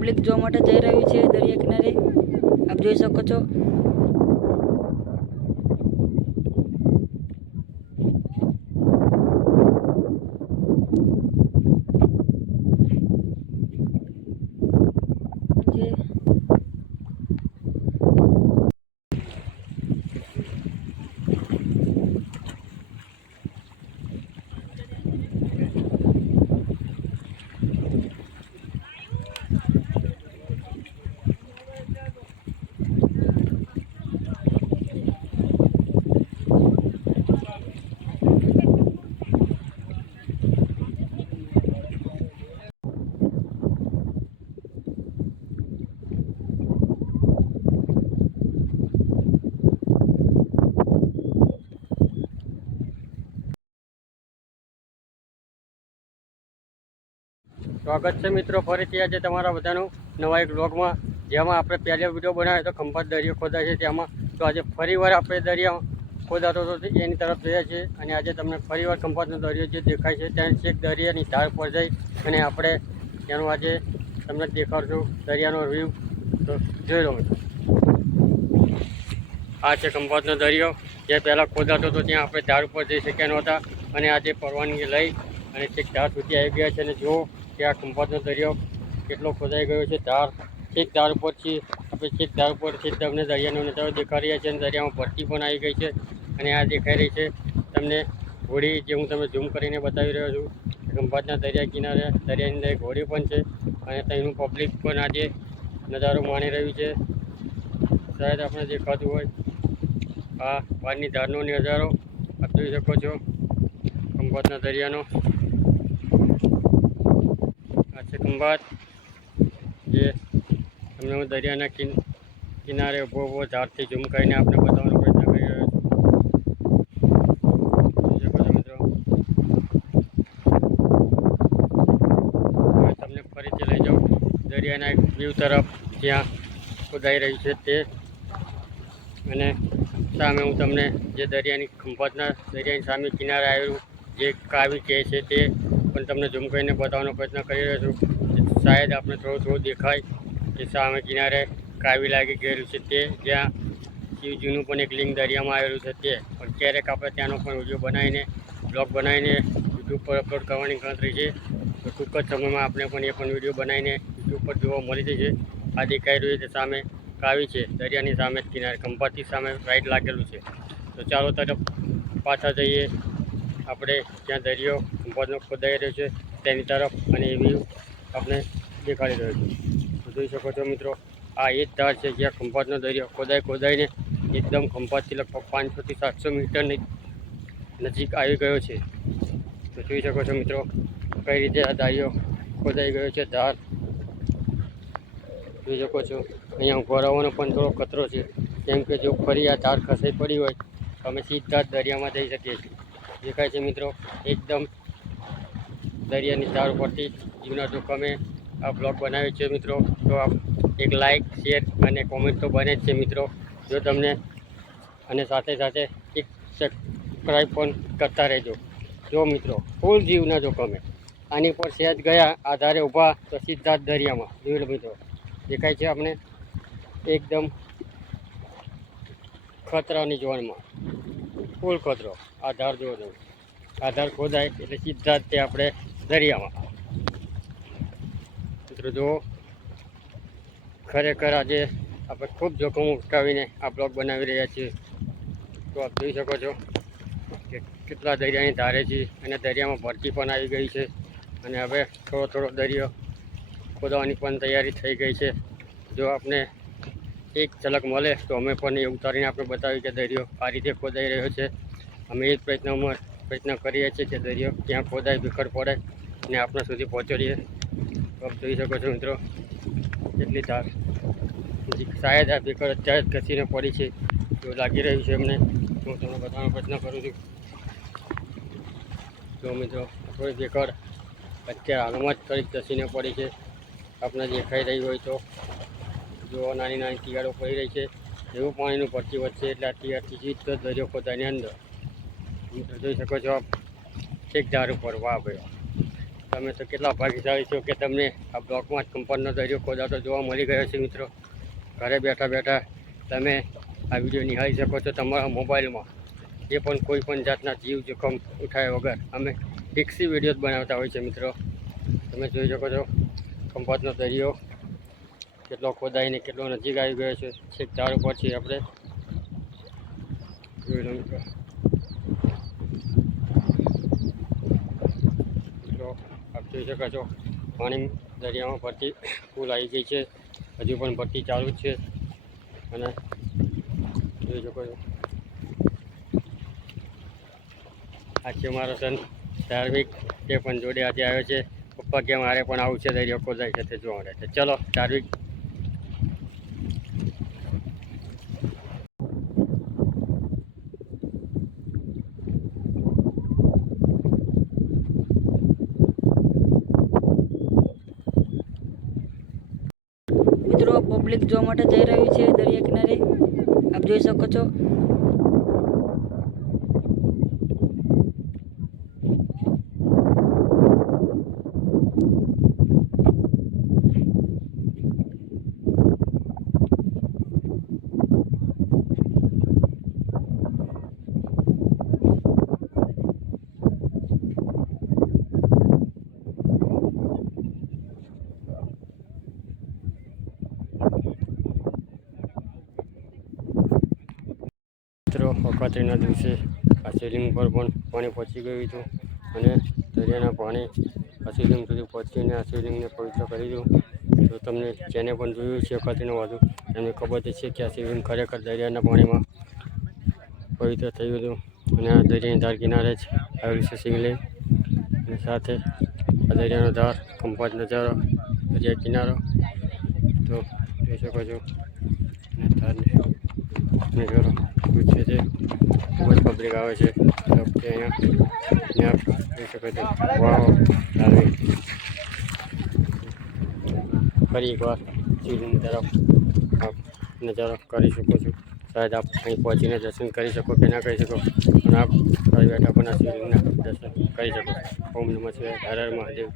Public જોવા માટે જઈ રહ્યું છે દરિયા કિનારે. આપ જોઈ શકો છો જે સ્વાગત છે મિત્રો. ફરીથી આજે તમારા બધાનું નવા એક બ્લોગમાં જેમાં આપણે પહેલો વીડિયો બનાવ્યો હતો, ખંભાત દરિયો ખોદા છે તેમાં. તો આજે ફરીવાર આપણે દરિયા ખોદાતો હતો એની તરફ જઈએ છીએ. અને આજે તમને ફરીવાર ખંભાતનો દરિયો જે દેખાય છે ત્યાં છેક દરિયાની ધાર પર જઈ અને આપણે તેનું આજે તમને દેખાડશું દરિયાનો વ્યૂ. તો જોઈ લો આ છે ખંભાતનો દરિયો. જે પહેલાં ખોદાતો હતો ત્યાં આપણે ધાર ઉપર જઈ શક્યા નહોતા. અને આજે પરવાનગી લઈ અને છેક ધાર સુધી આવી ગયા છે. અને જુઓ કે આ ખંભાતનો દરિયો કેટલો ખોદાઈ ગયો છે. ધાર, છેક ધાર ઉપરથી, આપણે છેક ધાર ઉપરથી તમને દરિયાનો નજારો દેખાડી રહ્યા છે અને દરિયામાં ભરતી પણ આવી ગઈ છે અને આ દેખાઈ રહી છે. તમને હોડી જે હું તમને ઝૂમ કરીને બતાવી રહ્યો છું ખંભાતના દરિયા કિનારે, દરિયાની અંદર એક હોડી પણ છે અને ત્યાંનું પબ્લિક પણ આજે નજારો માણી રહ્યું છે. શાયદ આપણે દેખાતું હોય. આ બહારની ધારનો નજારો આપ શકો છો. ખંભાતના દરિયાનો. આ છે ખંભાત જે તમને હું દરિયાના કિન, કિનારે ઊભો ઊભો ઝાડથી ઝૂમ કરીને આપણે બતાવવાનો પ્રયત્ન કરી રહ્યો છું. તમને ફરીથી લઈ જાઉં. દરિયાના એક વ્યૂ તરફ જ્યાં ખોદાઈ રહ્યું છે તે. અને સામે હું તમને જે દરિયાની ખંભાતના દરિયાની સામે કિનારે આવેલું જે કાવી કહે છે તે પણ તમને ઝૂમ કરીને બતાવવાનો પ્રયત્ન કરી રહ્યો છું શાયદ આપણે થોડું થોડું દેખાય કે સામે કિનારે કાવી લાગી ગયેલું છે તે, જ્યાં શિવજીનું પણ એક લિંગ દરિયામાં આવેલું છે તે. પણ ક્યારેક આપણે ત્યાંનો પણ વીડિયો બનાવીને, બ્લોગ બનાવીને, યુટ્યુબ પર અપલોડ કરવાની ગણતરી છે. તો ટૂંક જ સમયમાં આપણે પણ એ પણ વીડિયો બનાવીને યુટ્યુબ પર જોવા મળી જશે. આ દેખાઈ રહ્યું છે સામે કાવી છે, દરિયાની સામે કિનારે ખંભાતી સામે રાઈડ લાગેલું છે. તો ચાલો તરફ પાછા જઈએ. આપણે જ્યાં દરિયો ખંભાતનો ખોદાઈ રહ્યો છે, તેની તરફ અને એવી આપણે દેખાડી રહ્યો છે. જોઈ શકો છો મિત્રો, આ એ જ ધાર છે જ્યાં ખંભાતનો દરિયો ખોદાઈ ખોદાઈને એકદમ ખંભાતથી લગભગ પાંચસોથી સાતસો મીટરની નજીક આવી ગયો છે. તો જોઈ શકો છો મિત્રો, કઈ રીતે આ દરિયો ખોદાઈ ગયો છે ધાર. જોઈ શકો છો, અહીંયા ઊભો રહેવાનો પણ થોડો ખતરો છે. કેમ કે જો ફરી આ ધાર ખસાઈ પડી હોય, તો અમે સીધા દરિયામાં જઈ શકીએ છીએ. દેખાય છે મિત્રો. એકદમ દરિયાની ધાર ઉપરથી જીવના જોખમે આ બ્લોગ બનાવ્યો છે મિત્રો. તો આપ એક લાઈક શેર અને કોમેન્ટ તો બને જ છે મિત્રો. જો તમને અને સાથે સાથે એક સબસ્ક્રાઈબ પણ કરતા રહેજો. જો મિત્રો ફૂલ જીવના જોખમે આની પર સહેજ ગયા, આધારે ઊભા તો જ દરિયામાં. જોઈ મિત્રો, દેખાય છે આપણે એકદમ ખતરાની ઝોનમાં ફૂલ આ આધાર જોવો તમે આધાર ખોદાય એટલે સીધા જ તે આપણે દરિયામાં. મિત્રો જુઓ. ખરેખર આજે આપણે ખૂબ જોખમ ઉઠાવીને આ બ્લોગ બનાવી રહ્યા છીએ. તો આપ જોઈ શકો છો કે કેટલા દરિયાની ધારે છે અને દરિયામાં ભરતી પણ આવી ગઈ છે. અને હવે થોડો થોડો દરિયો ખોદવાની પણ તૈયારી થઈ ગઈ છે. જો આપણે એક ઝલક મળે તો અમે પણ એ ઉતારીને આપણે બતાવ્યું કે દરિયો આ રીતે ખોદાઈ રહ્યો છે. અમે એ જ પ્રયત્નમાં પ્રયત્ન કરીએ છીએ કે દરિયો ક્યાં ખોદાય ભીખર પડે અને આપણા સુધી પહોંચાડીએ આપ જોઈ શકો છો મિત્રો, કેટલી ધાર. શાયદ આ ભીખર અત્યારે જ ઘસીને પડી છે એવું લાગી રહ્યું છે એમને હું તમને બતાવવાનો પ્રયત્ન કરું છું. જો મિત્રો થોડી ભીખર અત્યારે હાલમાં જ થોડીક ઘસીને પડી છે. આપણે દેખાઈ રહી હોય તો. જો નાની નાની તિયાળો પડી રહી છે, એવું પાણીનું ભરતી વધશે એટલે આ તિયારથી સીધો દરિયો ખોદાની અંદર. જોઈ શકો છો, એક ધાર ઉપર વાહ ભાઈ તમે તો કેટલા ભાગ્યશાળી છો કે તમને આ બ્લોકમાં જ કંપનનો દરિયો ખોદાતો જોવા મળી ગયો છે મિત્રો. ઘરે બેઠા બેઠા તમે આ વીડિયો નિહાળી શકો છો તમારા મોબાઈલમાં. એ પણ કોઈ પણ જાતના જીવ જોખમ ઉઠાવ્યા વગર. અમે ફિક્સી વીડિયો જ બનાવતા હોય છે મિત્રો. તમે જોઈ શકો છો કંપાતનો દરિયો કેટલો ખોદાઈને કેટલો નજીક આવી ગયો છે, છેક ઝાડ ઉપર છીએ આપણે જોઈ આપ જોઈ શકો છો, પાણી દરિયામાં ભરતી ફૂલ આવી ગઈ છે, હજુ પણ ભરતી ચાલુ જ છે. અને જોઈ શકો છો. આ છે મારો સન ધાર્મિક, તે પણ જોડે આજે આવ્યો છે. પપ્પા કે મારે પણ આવું છે, દરિયો ખોદાઈ તે જોવા માટે. ચલો, ધાર્મિક મિત્રો પબ્લિક જોવા માટે જઈ રહ્યું છે દરિયા કિનારે. આપ જોઈ શકો છો. મિત્રો દિવસે આ શિવલિંગ પર પણ પાણી પહોંચી ગયું હતું અને દરિયાના પાણી આ સિલિંગ સુધી પહોંચીને આ શિવલિંગને પવિત્ર કરી દીધું. તો તમને જેને પણ જોયું છે અખાત્રીનું વધુ એમને ખબર છે કે આ શિવલિંગ ખરેખર દરિયાના પાણીમાં પવિત્ર થયું હતું અને આ દરિયાની ધાર કિનારે જ આવેલું છે સિંગલે અને સાથે આ દરિયાનો ધાર કંપાત નજારો, દરિયા કિનારો. તો જોઈ શકો છો. ધારને પૂછે છે. ખૂબ જ પબ્લિક આવે છે. અહીંયા ત્યાં જોઈ શકો ફરી એકવાર શિવલિંગ તરફ આપ નજારો કરી શકો છો. શાયદ આપ અહીં પહોંચીને દર્શન કરી શકો કે ના કરી શકો. પણ આપ બેઠા પણ આ દર્શન કરી શકો. ઓમ નમઃ શિવાય. હર હર મહાદેવ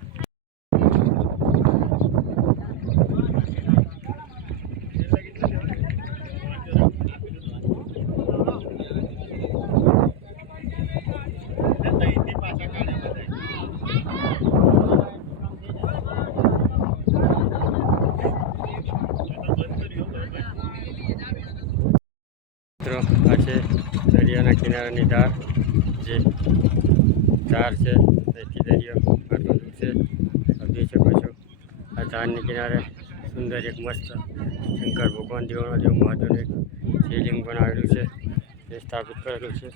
મિત્રો આ છે કિનારાની ધાર જે ધાર છે તેથી દરિયો આટલો દૂર જોઈ શકો છો, આ ધારની કિનારે સુંદર એક મસ્ત શંકર ભગવાન દેવાનો જેવું મહત્વનું એક શિવલિંગ આવેલું છે, તે સ્થાપિત કરેલું છે.